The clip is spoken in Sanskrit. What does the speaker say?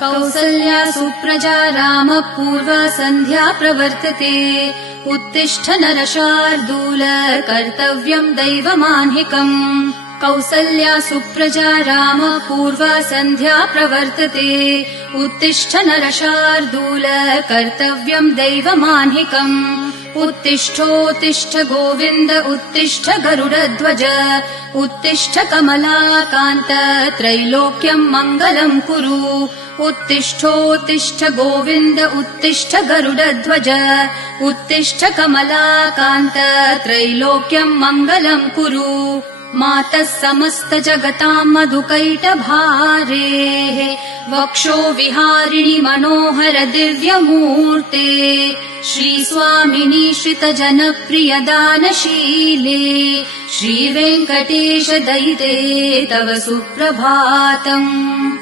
कौसल्या सुप्रजा रामः पूर्वा सन्ध्या प्रवर्तते उत्तिष्ठ नरशार्दूल कर्तव्यम् दैवमाह्निकम् कौसल्या सुप्रजा रामः पूर्वा सन्ध्या प्रवर्तते उत्तिष्ठ नरशार्दूल कर्तव्यम् दैवमाह्निकम् उत्तिष्ठोत्तिष्ठ गोविन्द उत्तिष्ठ गरुडध्वज उत्तिष्ठ कमलाकान्त त्रैलोक्यम् मङ्गलम् कुरु उत्तिष्ठोत्तिष्ठ गोविन्द उत्तिष्ठ गरुडध्वज उत्तिष्ठ कमलाकान्त त्रैलोक्यम् मङ्गलम् कुरु मातः समस्त जगताम् मधुकैटभारेः वक्षो विहारिणि मनोहर दिव्यमूर्ते श्रीस्वामिनि श्रितजनप्रिय दानशीले श्रीवेङ्कटेश दयिते तव सुप्रभातम्।